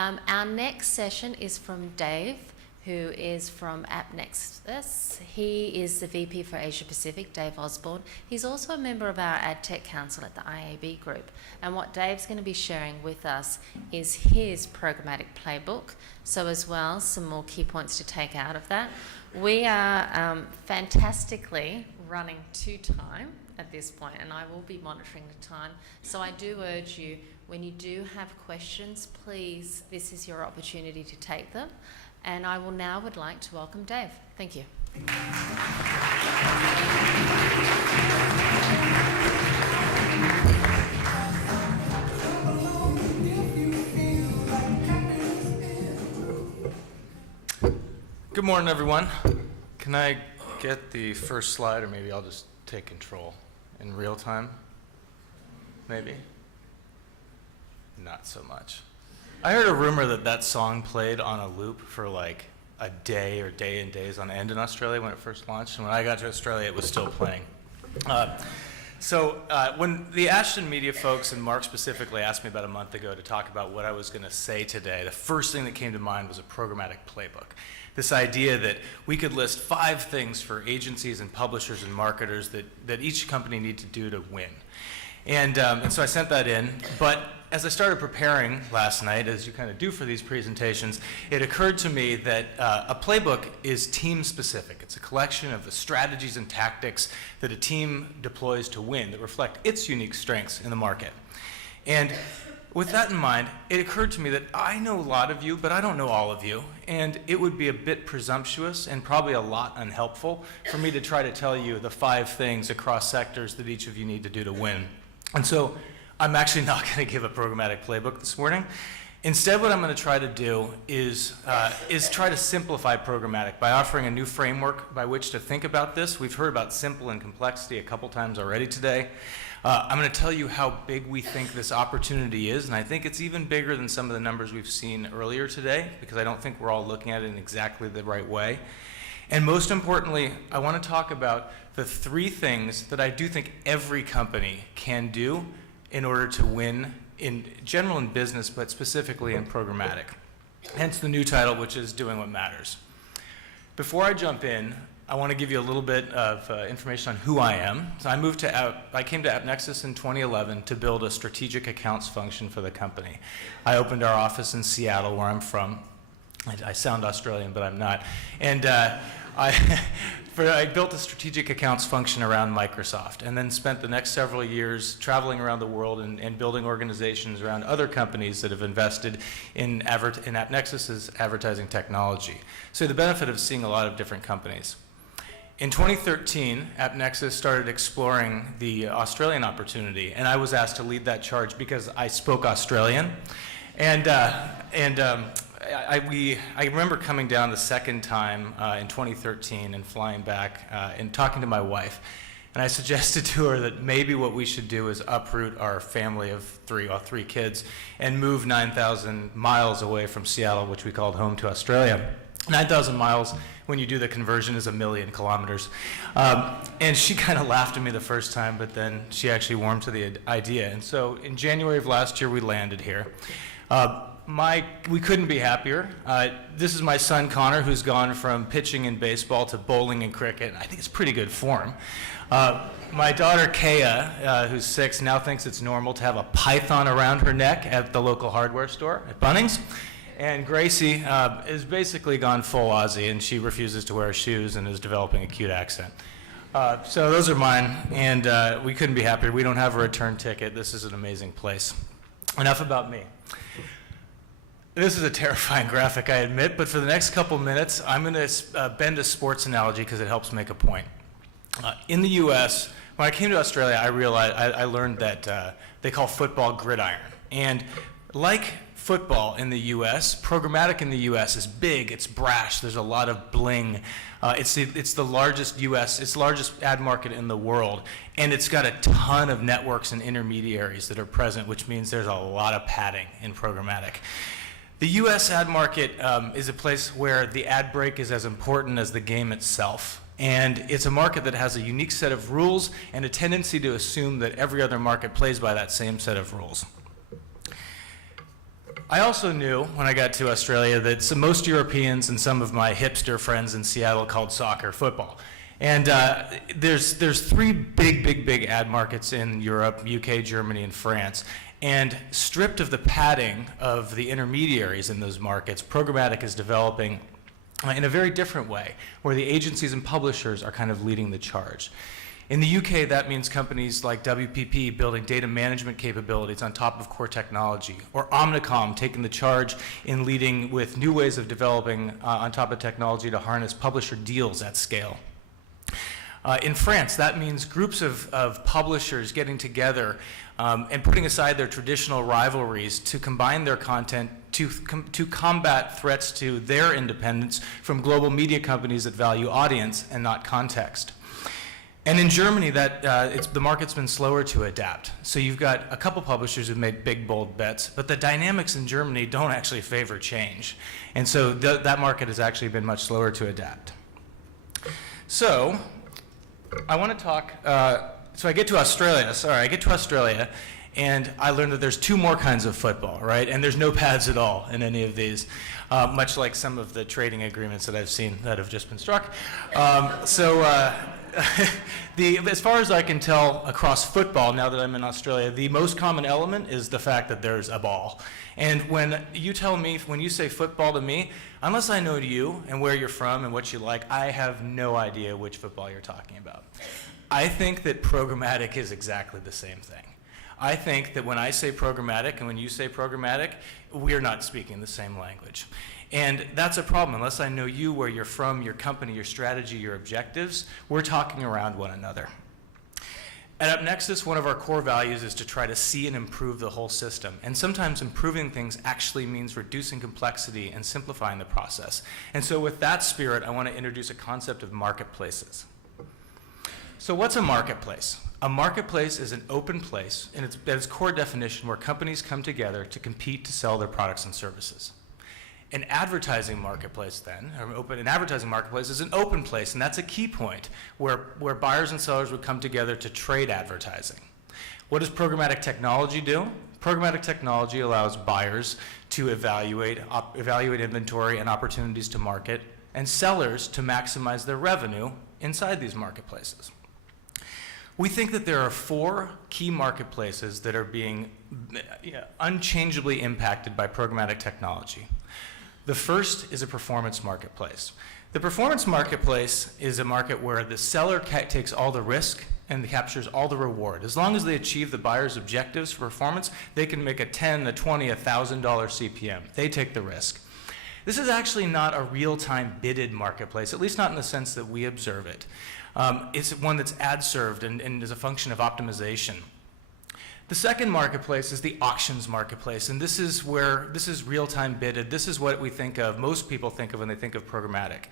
Our next session is from Dave, who is from AppNexus. He is the VP for Asia Pacific, Dave Osborn. He's also a member of our Ad Tech Council at the IAB Group. And what Dave's going to be sharing with us is his programmatic playbook. So as well, some more key points to take out of that. We are fantastically running to time at this point, and I will be monitoring the time. So I do urge you, when you do have questions, please, this is your opportunity to take them. And I would like to welcome Dave. Thank you. Good morning, everyone. Can I get the first slide, or maybe I'll just take control in real time? Maybe? Not so much. I heard a rumor that that song played on a loop for like a day or day and days on end in Australia when it first launched. And when I got to Australia, it was still playing. When the Ashton media folks, and Mark specifically, asked me about a month ago to talk about what I was going to say today, the first thing that came to mind was a programmatic playbook. This idea that we could list 5 things for agencies and publishers and marketers that each company need to do to win. And so I sent that in, but as I started preparing last night, as you kind of do for these presentations, it occurred to me that a playbook is team specific. It's a collection of the strategies and tactics that a team deploys to win that reflect its unique strengths in the market. And with that in mind, it occurred to me that I know a lot of you, but I don't know all of you, and it would be a bit presumptuous and probably a lot unhelpful for me to try to tell you the 5 things across sectors that each of you need to do to win. And so I'm actually not going to give a programmatic playbook this morning. Instead, what I'm going to try to do is try to simplify programmatic by offering a new framework by which to think about this. We've heard about simple and complexity a couple times already today. I'm going to tell you how big we think this opportunity is, and I think it's even bigger than some of the numbers we've seen earlier today, because I don't think we're all looking at it in exactly the right way. And most importantly, I want to talk about the 3 things that I do think every company can do in order to win in general in business, but specifically in programmatic. Hence the new title, which is Doing What Matters. Before I jump in, I want to give you a little bit of information on who I am. So I came to AppNexus in 2011 to build a strategic accounts function for the company. I opened our office in Seattle, where I'm from. I sound Australian, but I'm not. And I built a strategic accounts function around Microsoft, and then spent the next several years traveling around the world and building organizations around other companies that have invested in AppNexus's advertising technology. So the benefit of seeing a lot of different companies. In 2013, AppNexus started exploring the Australian opportunity, and I was asked to lead that charge because I spoke Australian. I remember coming down the second time in 2013 and flying back and talking to my wife. And I suggested to her that maybe what we should do is uproot our family of 3 kids and move 9,000 miles away from Seattle, which we called home, to Australia. 9,000 miles, when you do the conversion, is 1 million kilometers. And she kind of laughed at me the first time, but then she actually warmed to the idea. And so in January of last year, we landed here. We couldn't be happier. This is my son Connor, who's gone from pitching in baseball to bowling and cricket. I think it's pretty good form. My daughter Kaya, who's 6, now thinks it's normal to have a python around her neck at the local hardware store at Bunnings. And Gracie has basically gone full Aussie, and she refuses to wear shoes and is developing a cute accent. So those are mine, and we couldn't be happier. We don't have a return ticket. This is an amazing place. Enough about me. This is a terrifying graphic, I admit, but for the next couple minutes, I'm going to bend a sports analogy because it helps make a point. In the U.S., when I came to Australia, I learned that they call football gridiron. And like football in the U.S., programmatic in the U.S. is big, it's brash, there's a lot of bling. It's the largest ad market in the world, and it's got a ton of networks and intermediaries that are present, which means there's a lot of padding in programmatic. The U.S. ad market is a place where the ad break is as important as the game itself. And it's a market that has a unique set of rules and a tendency to assume that every other market plays by that same set of rules. I also knew when I got to Australia that most Europeans and some of my hipster friends in Seattle called soccer football. And there's three big ad markets in Europe: UK, Germany, and France. And stripped of the padding of the intermediaries in those markets, programmatic is developing in a very different way, where the agencies and publishers are kind of leading the charge. In the UK, that means companies like WPP building data management capabilities on top of core technology, or Omnicom taking the charge in leading with new ways of developing on top of technology to harness publisher deals at scale. In France, that means groups of publishers getting together and putting aside their traditional rivalries to combine their content to combat threats to their independence from global media companies that value audience and not context. And in Germany, the market's been slower to adapt. So you've got a couple publishers who've made big, bold bets, but the dynamics in Germany don't actually favor change. And so that market has actually been much slower to adapt. So I want to talk, I get to Australia, and I learned that there's two more kinds of football, right? And there's no pads at all in any of these, much like some of the trading agreements that I've seen that have just been struck. As far as I can tell across football, now that I'm in Australia, the most common element is the fact that there's a ball. And when you say football to me, unless I know you and where you're from and what you like, I have no idea which football you're talking about. I think that programmatic is exactly the same thing. I think that when I say programmatic and when you say programmatic, we're not speaking the same language. And that's a problem. Unless I know you, where you're from, your company, your strategy, your objectives, we're talking around one another. At AppNexus, one of our core values is to try to see and improve the whole system. And sometimes improving things actually means reducing complexity and simplifying the process. And so with that spirit, I want to introduce a concept of marketplaces. So what's a marketplace? A marketplace is an open place, and at its core definition, where companies come together to compete to sell their products and services. An advertising marketplace an advertising marketplace is an open place, and that's a key point where buyers and sellers would come together to trade advertising. What does programmatic technology do? Programmatic technology allows buyers to evaluate inventory and opportunities to market, and sellers to maximize their revenue inside these marketplaces. We think that there are four key marketplaces that are being unchangeably impacted by programmatic technology. The first is a performance marketplace. The performance marketplace is a market where the seller takes all the risk and captures all the reward. As long as they achieve the buyer's objectives for performance, they can make a $10, a $20, $1,000 CPM. They take the risk. This is actually not a real-time bidded marketplace, at least not in the sense that we observe it. It's one that's ad-served and is a function of optimization. The second marketplace is the auctions marketplace, and this is real-time bidded. This is what we think of, most people think of when they think of programmatic.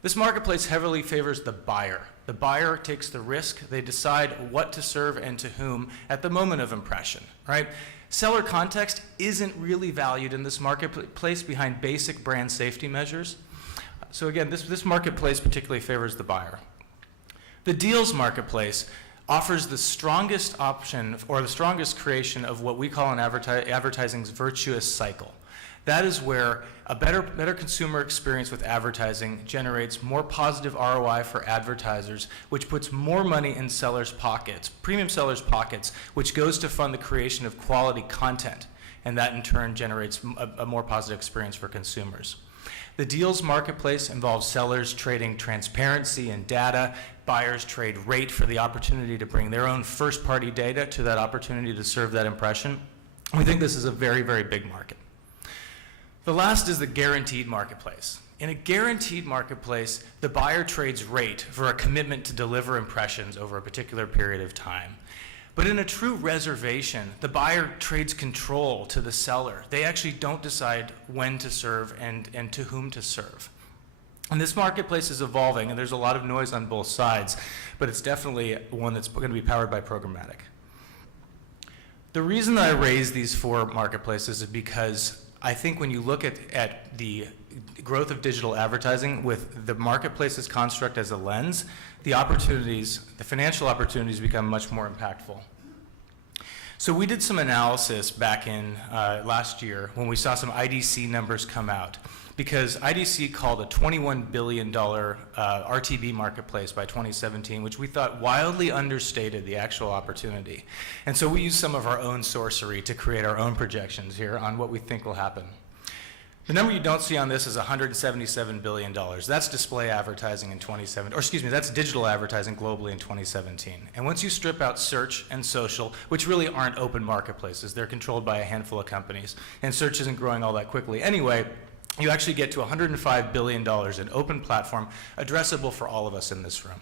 This marketplace heavily favors the buyer. The buyer takes the risk. They decide what to serve and to whom at the moment of impression, right? Seller context isn't really valued in this marketplace behind basic brand safety measures. So again, this marketplace particularly favors the buyer. The deals marketplace offers the strongest option or the strongest creation of what we call in advertising's virtuous cycle. That is where a better consumer experience with advertising generates more positive ROI for advertisers, which puts more money in sellers' pockets, premium sellers' pockets, which goes to fund the creation of quality content, and that in turn generates a more positive experience for consumers. The deals marketplace involves sellers trading transparency and data. Buyers trade rate for the opportunity to bring their own first-party data to that opportunity to serve that impression. We think this is a very, very big market. The last is the guaranteed marketplace. In a guaranteed marketplace, the buyer trades rate for a commitment to deliver impressions over a particular period of time. But in a true reservation, the buyer trades control to the seller. They actually don't decide when to serve and to whom to serve. And this marketplace is evolving, and there's a lot of noise on both sides, but it's definitely one that's going to be powered by programmatic. The reason that I raise these four marketplaces is because I think when you look at the growth of digital advertising with the marketplace's construct as a lens, the financial opportunities become much more impactful. So we did some analysis back in last year when we saw some IDC numbers come out, because IDC called a $21 billion RTB marketplace by 2017, which we thought wildly understated the actual opportunity. And so we used some of our own sorcery to create our own projections here on what we think will happen. The number you don't see on this is $177 billion. That's display advertising in 2017, or excuse me, that's digital advertising globally in 2017. And once you strip out search and social, which really aren't open marketplaces, they're controlled by a handful of companies, and search isn't growing all that quickly anyway, you actually get to $105 billion in open platform addressable for all of us in this room.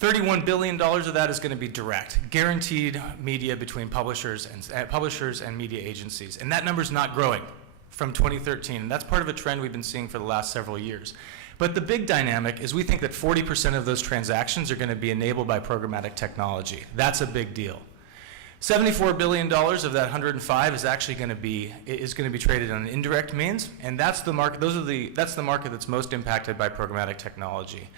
$31 billion of that is going to be direct, guaranteed media between publishers and media agencies. And that number's not growing from 2013, and that's part of a trend we've been seeing for the last several years. But the big dynamic is we think that 40% of those transactions are going to be enabled by programmatic technology. That's a big deal. $74 billion of that 105 is actually going to be traded on an indirect means, and that's the market. That's the market that's most impacted by programmatic technology.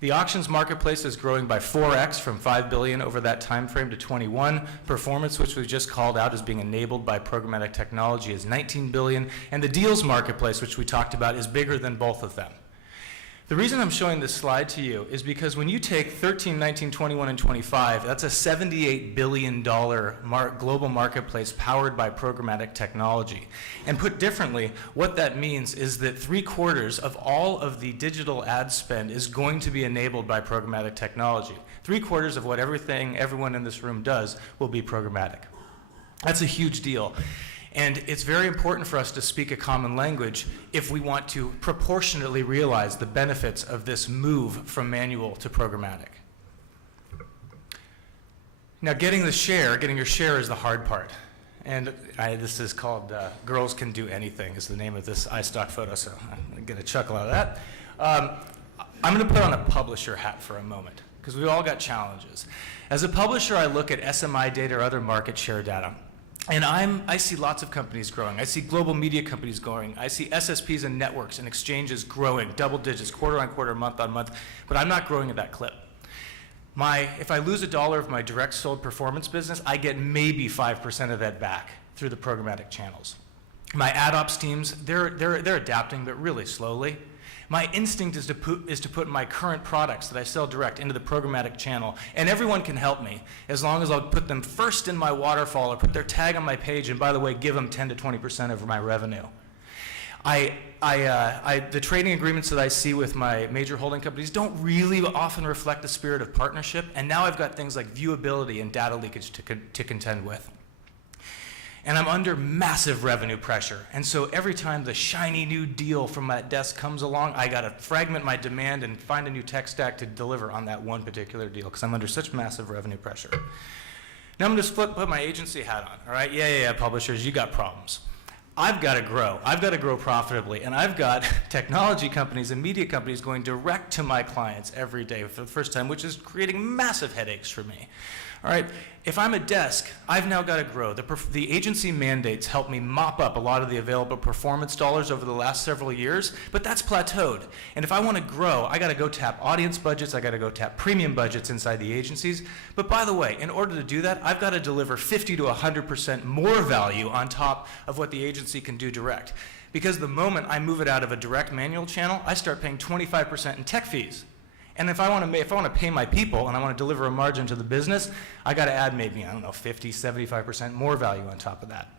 The auctions marketplace is growing by 4x from 5 billion over that time frame to 21. Performance, which we just called out as being enabled by programmatic technology, is 19 billion, and the deals marketplace, which we talked about, is bigger than both of them. The reason I'm showing this slide to you is because when you take 13, 19, 21, and 25, that's a $78 billion global marketplace powered by programmatic technology. And put differently, what that means is that 3/4 of all of the digital ad spend is going to be enabled by programmatic technology. 3/4 of what everyone in this room does will be programmatic. That's a huge deal. And it's very important for us to speak a common language if we want to proportionately realize the benefits of this move from manual to programmatic. Now, getting your share is the hard part. And this is called Girls Can Do Anything is the name of this iStock photo, so I'm going to chuckle out of that. I'm going to put on a publisher hat for a moment, because we've all got challenges. As a publisher, I look at SMI data or other market share data. And I see lots of companies growing. I see global media companies growing. I see SSPs and networks and exchanges growing, double digits, quarter on quarter, month on month, but I'm not growing at that clip. If I lose $1 of my direct sold performance business, I get maybe 5% of that back through the programmatic channels. My ad ops teams, they're adapting, but really slowly. My instinct is to put my current products that I sell direct into the programmatic channel, and everyone can help me as long as I'll put them first in my waterfall or put their tag on my page, and by the way, give them 10 to 20% of my revenue. The trading agreements that I see with my major holding companies don't really often reflect the spirit of partnership, and now I've got things like viewability and data leakage to contend with. And I'm under massive revenue pressure. And so every time the shiny new deal from that desk comes along, I got to fragment my demand and find a new tech stack to deliver on that one particular deal, because I'm under such massive revenue pressure. Now I'm going to put my agency hat on. All right, yeah, publishers, you got problems. I've got to grow. I've got to grow profitably. And I've got technology companies and media companies going direct to my clients every day for the first time, which is creating massive headaches for me. All right, if I'm a desk, I've now got to grow. The agency mandates help me mop up a lot of the available performance dollars over the last several years, but that's plateaued. And if I want to grow, I got to go tap audience budgets, I got to go tap premium budgets inside the agencies. But by the way, in order to do that, I've got to deliver 50 to 100% more value on top of what the agency can do direct. Because the moment I move it out of a direct manual channel, I start paying 25% in tech fees. And if I want to pay my people and I want to deliver a margin to the business, I got to add maybe, 50, 75% more value on top of that.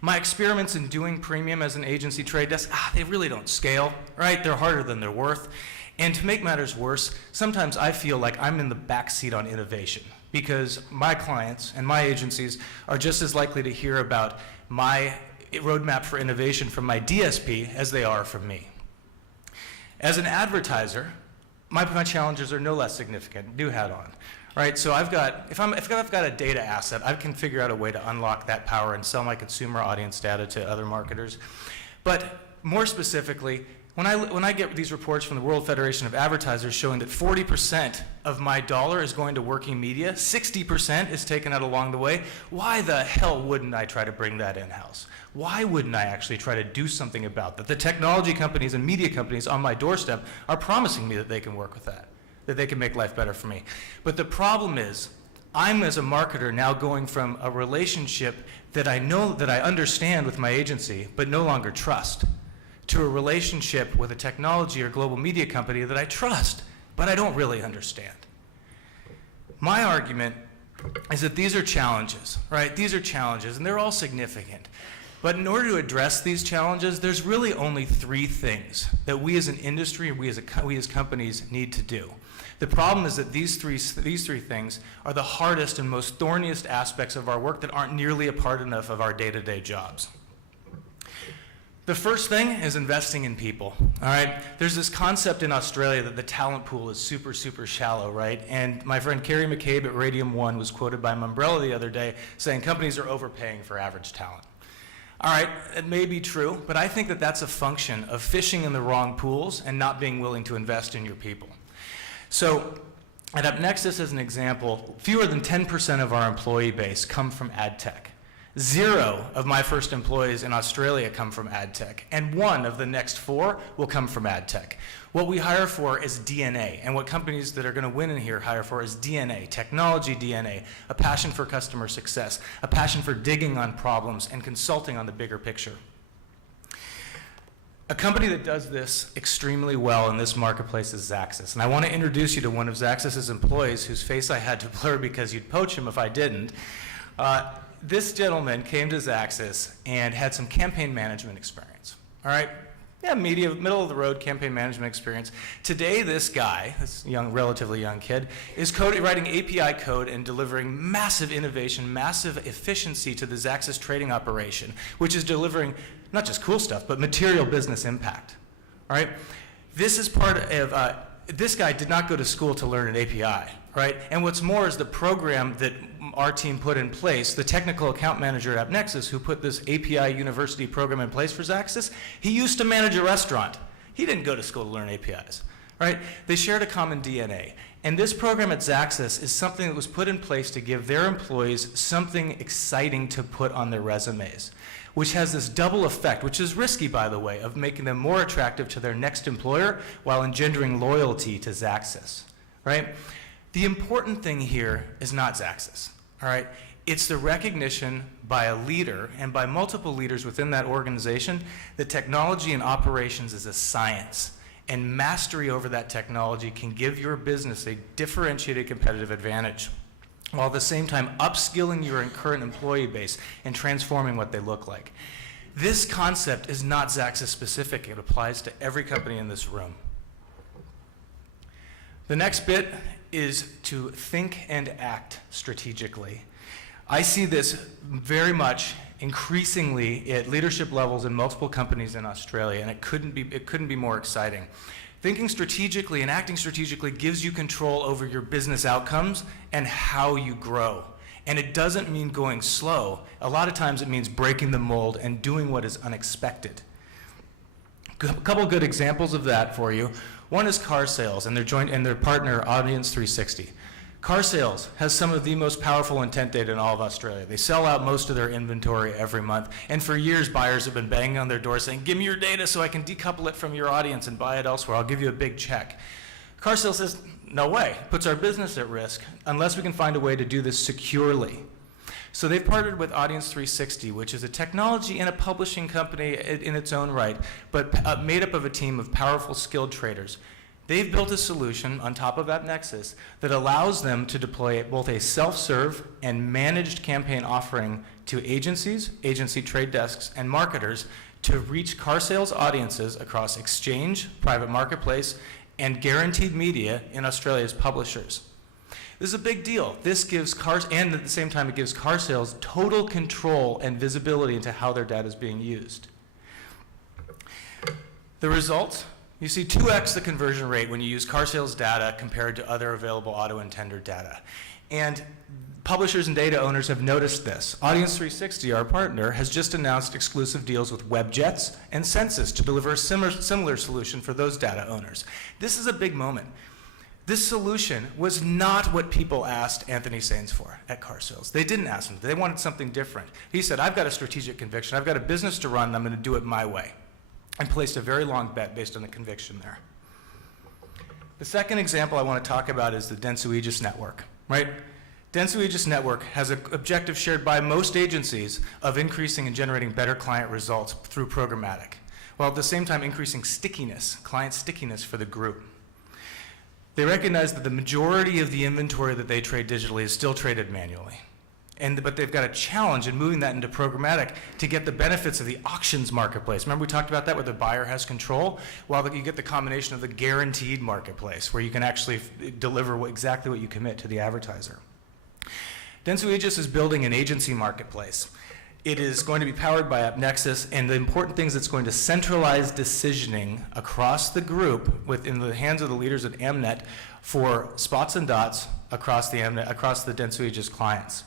My experiments in doing premium as an agency trade desk, they really don't scale, right? They're harder than they're worth. And to make matters worse, sometimes I feel like I'm in the back seat on innovation, because my clients and my agencies are just as likely to hear about my roadmap for innovation from my DSP as they are from me. As an advertiser, my challenges are no less significant. New hat on, right? So if I've got a data asset, I can figure out a way to unlock that power and sell my consumer audience data to other marketers. But more specifically, when I get these reports from the World Federation of Advertisers showing that 40% of my dollar is going to working media, 60% is taken out along the way, why the hell wouldn't I try to bring that in-house? Why wouldn't I actually try to do something about that? The technology companies and media companies on my doorstep are promising me that they can work with that they can make life better for me. But the problem is, I'm, as a marketer, now going from a relationship that I know, that I understand with my agency, but no longer trust, to a relationship with a technology or global media company that I trust, but I don't really understand. My argument is that these are challenges, right? These are challenges, and they're all significant. But in order to address these challenges, there's really only three things that we as an industry, we as companies need to do. The problem is that these three things are the hardest and most thorniest aspects of our work that aren't nearly a part enough of our day-to-day jobs. The first thing is investing in people, all right? There's this concept in Australia that the talent pool is super, super shallow, right? And my friend Carrie McCabe at Radium One was quoted by Umbrella the other day saying companies are overpaying for average talent. All right, it may be true, but I think that that's a function of fishing in the wrong pools and not being willing to invest in your people. So at AppNexus, as an example, fewer than 10% of our employee base come from ad tech. 0 of my first employees in Australia come from ad tech, and 1 of the next 4 will come from ad tech. What we hire for is DNA, and what companies that are going to win in here hire for is DNA, technology DNA, a passion for customer success, a passion for digging on problems and consulting on the bigger picture. A company that does this extremely well in this marketplace is Xaxis, and I want to introduce you to one of Xaxis's employees whose face I had to blur because you'd poach him if I didn't. This gentleman came to Xaxis and had some campaign management experience, all right? Yeah, middle of the road campaign management experience. Today, this guy, this relatively young kid, is writing API code and delivering massive innovation, massive efficiency to the Xaxis trading operation, which is delivering not just cool stuff, but material business impact, all right? This is part of, this guy did not go to school to learn an API, right? And what's more is the program that our team put in place, the technical account manager at AppNexus who put this API University program in place for Xaxis, he used to manage a restaurant. He didn't go to school to learn APIs, right? They shared a common DNA. And this program at Xaxis is something that was put in place to give their employees something exciting to put on their resumes, which has this double effect, which is risky, by the way, of making them more attractive to their next employer while engendering loyalty to Xaxis, right? The important thing here is not Xaxis, all right? It's the recognition by a leader and by multiple leaders within that organization that technology and operations is a science, and mastery over that technology can give your business a differentiated competitive advantage, while at the same time upskilling your current employee base and transforming what they look like. This concept is not Xaxis specific. It applies to every company in this room. The next bit is to think and act strategically. I see this very much increasingly at leadership levels in multiple companies in Australia, and it couldn't be more exciting. Thinking strategically and acting strategically gives you control over your business outcomes and how you grow. And it doesn't mean going slow. A lot of times it means breaking the mold and doing what is unexpected. A couple good examples of that for you. One is car sales and their partner Audience 360. Car sales has some of the most powerful intent data in all of Australia. They sell out most of their inventory every month, and for years buyers have been banging on their door saying, give me your data so I can decouple it from your audience and buy it elsewhere. I'll give you a big check. Car sales says, no way, puts our business at risk unless we can find a way to do this securely. So they've partnered with Audience 360, which is a technology and a publishing company in its own right, but made up of a team of powerful, skilled traders. They've built a solution on top of AppNexus that allows them to deploy both a self-serve and managed campaign offering to agencies, agency trade desks, and marketers to reach car sales audiences across exchange, private marketplace, and guaranteed media in Australia's publishers. This is a big deal. This gives cars, and at the same time it gives car sales total control and visibility into how their data is being used. The result? You see 2x the conversion rate when you use car sales data compared to other available auto intender data. And publishers and data owners have noticed this. Audience 360, our partner, has just announced exclusive deals with Webjets and Census to deliver a similar solution for those data owners. This is a big moment. This solution was not what people asked Anthony Sains for at car sales. They didn't ask him. They wanted something different. He said, I've got a strategic conviction. I've got a business to run, and I'm going to do it my way. And placed a very long bet based on the conviction there. The second example I want to talk about is the Dentsu Aegis network, right? Density Aegis Network has an objective shared by most agencies of increasing and generating better client results through programmatic, while at the same time increasing stickiness, client stickiness for the group. They recognize that the majority of the inventory that they trade digitally is still traded manually. But they've got a challenge in moving that into programmatic to get the benefits of the auctions marketplace. Remember we talked about that, where the buyer has control? Well, you get the combination of the guaranteed marketplace, where you can actually deliver exactly what you commit to the advertiser. Dentsu Aegis is building an agency marketplace. It is going to be powered by AppNexus, and the important thing is it's going to centralize decisioning across the group within the hands of the leaders at Amnet for spots and dots across the Dentsu Aegis clients.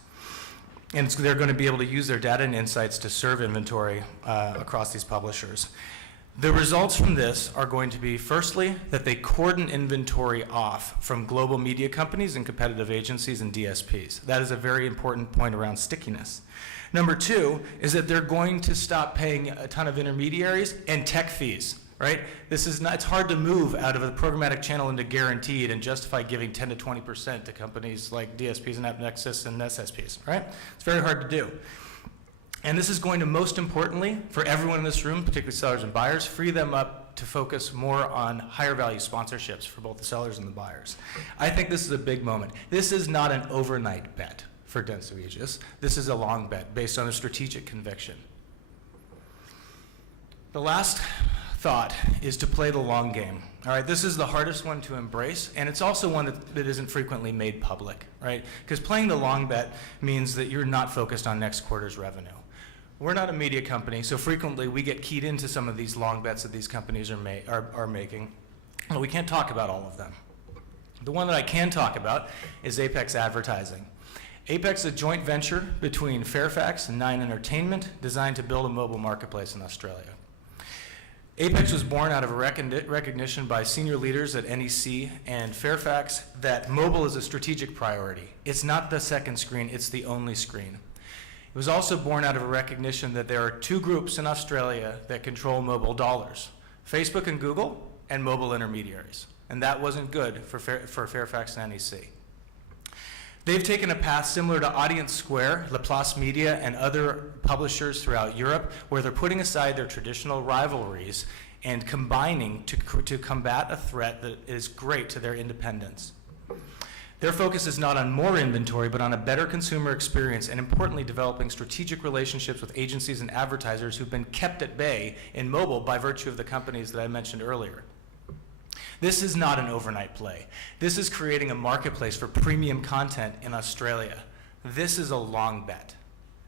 And they're going to be able to use their data and insights to serve inventory across these publishers. The results from this are going to be, firstly, that they cordon inventory off from global media companies and competitive agencies and DSPs. That is a very important point around stickiness. Number two is that they're going to stop paying a ton of intermediaries and tech fees, right? It's hard to move out of a programmatic channel into guaranteed and justify giving 10 to 20% to companies like DSPs and AppNexus and SSPs, right? It's very hard to do. And this is going to, most importantly, for everyone in this room, particularly sellers and buyers, free them up to focus more on higher value sponsorships for both the sellers and the buyers. I think this is a big moment. This is not an overnight bet for Dentsu Aegis. This is a long bet based on a strategic conviction. The last thought is to play the long game. All right, this is the hardest one to embrace, and it's also one that isn't frequently made public, right? Because playing the long bet means that you're not focused on next quarter's revenue. We're not a media company, so frequently we get keyed into some of these long bets that these companies are making. Well, we can't talk about all of them. The one that I can talk about is Apex Advertising. Apex is a joint venture between Fairfax and Nine Entertainment designed to build a mobile marketplace in Australia. Apex was born out of a recognition by senior leaders at NEC and Fairfax that mobile is a strategic priority. It's not the second screen, it's the only screen. It was also born out of a recognition that there are two groups in Australia that control mobile dollars, Facebook and Google, and mobile intermediaries. And that wasn't good for Fairfax and NEC. They've taken a path similar to Audience Square, Laplace Media, and other publishers throughout Europe, where they're putting aside their traditional rivalries and combining to combat a threat that is great to their independence. Their focus is not on more inventory, but on a better consumer experience, and importantly, developing strategic relationships with agencies and advertisers who've been kept at bay in mobile by virtue of the companies that I mentioned earlier. This is not an overnight play. This is creating a marketplace for premium content in Australia. This is a long bet.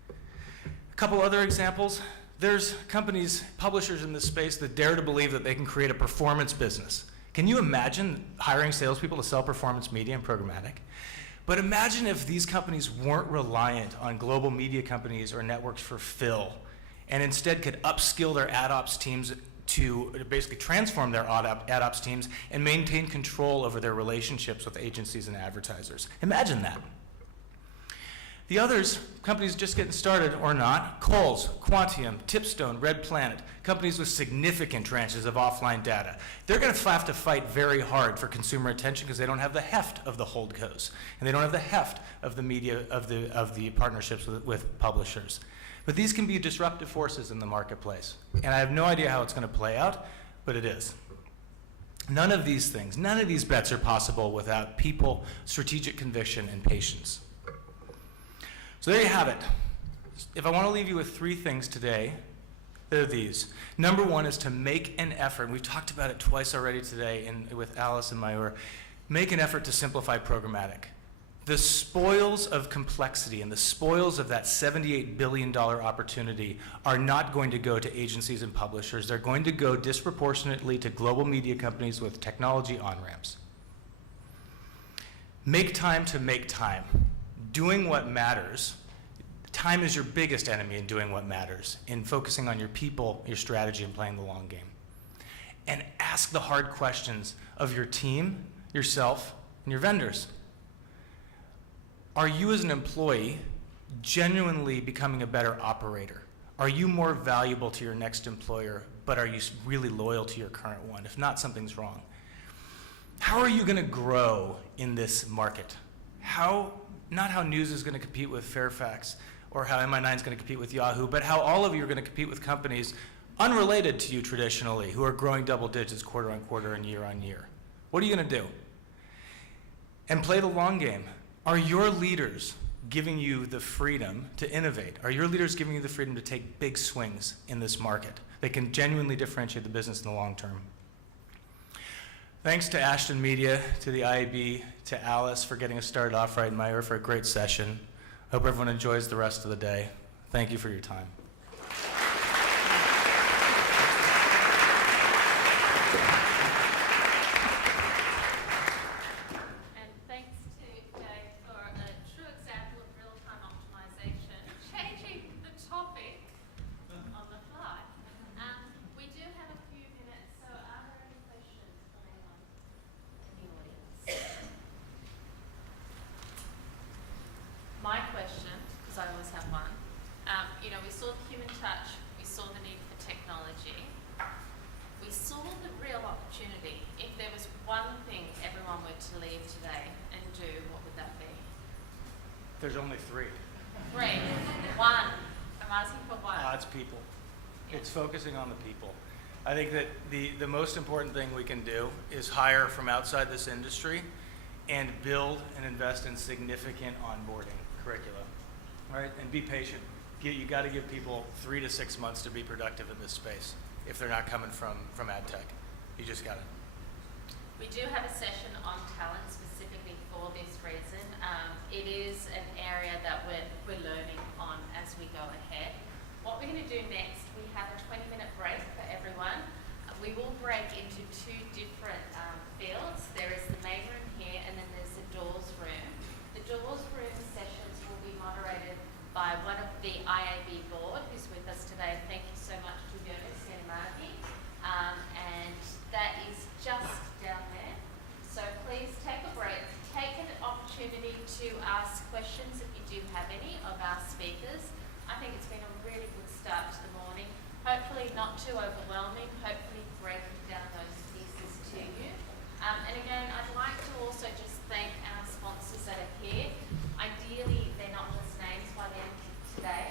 A couple other examples. There's companies, publishers in this space that dare to believe that they can create a performance business. Can you imagine hiring salespeople to sell performance media and programmatic? But imagine if these companies weren't reliant on global media companies or networks for fill, and instead could upskill their ad ops teams to basically transform their ad ops teams and maintain control over their relationships with agencies and advertisers. Imagine that. The others, companies just getting started or not, Kohl's, Quantium, Tipstone, Red Planet, companies with significant tranches of offline data. They're going to have to fight very hard for consumer attention because they don't have the heft of the holdcos, and they don't have the heft of the media, of the partnerships with publishers. But these can be disruptive forces in the marketplace, and I have no idea how it's going to play out, but it is. None of these things, none of these bets are possible without people, strategic conviction, and patience. So there you have it. If I want to leave you with three things today, they're these. Number one is to make an effort, and we've talked about it twice already today with Alice and Mayur, make an effort to simplify programmatic. The spoils of complexity and the spoils of that $78 billion opportunity are not going to go to agencies and publishers. They're going to go disproportionately to global media companies with technology on-ramps. Make time to make time. Doing what matters. Time is your biggest enemy in doing what matters, in focusing on your people, your strategy, and playing the long game. And ask the hard questions of your team, yourself, and your vendors. Are you as an employee genuinely becoming a better operator? Are you more valuable to your next employer, but are you really loyal to your current one? If not, something's wrong. How are you going to grow in this market? not how news is going to compete with Fairfax or how MI9 is going to compete with Yahoo, but how all of you are going to compete with companies unrelated to you traditionally who are growing double digits quarter on quarter and year on year. What are you going to do? And play the long game. Are your leaders giving you the freedom to innovate? Are your leaders giving you the freedom to take big swings in this market? They can genuinely differentiate the business in the long term. Thanks to Ashton Media, to the IAB, to Alice for getting us started off right in my ear for a great session. Hope everyone enjoys the rest of the day. Thank you for your time. And thanks to Dave for a true example of real-time optimization, changing the topic on the fly. We do have a few minutes, so are there any questions from anyone in the audience? My question, because I always have one, we saw the human touch, we saw the need for technology, we saw the real opportunity. If there was one thing everyone were to leave today and do, what would that be? There's only 3. 3. 1. I'm asking for 1. It's people. It's focusing on the people. I think that the most important thing we can do is hire from outside this industry and build and invest in significant onboarding curricula, right? And be patient. You got to give people 3 to 6 months to be productive in this space if they're not coming from ad tech. You just got it. We do have a session on talent specifically for this reason. It is an area that we're learning on as we go ahead. What we're going to do next, we have a 20-minute break for everyone. We will break into 2 different fields. There is the main room here, and then there's the doors room. The doors room sessions will be moderated by one of the IAB board who's with us today. Thank you so much to Jonas Yanimaki. And that is just down there. So please take a break. Take an opportunity to ask questions if you do have any of our speakers. I think it's been a really good start to the morning. Hopefully not too overwhelming. Hopefully breaking down those pieces to you. And again, I'd like to also just thank our sponsors that are here. Ideally, they're not just names by the end of today.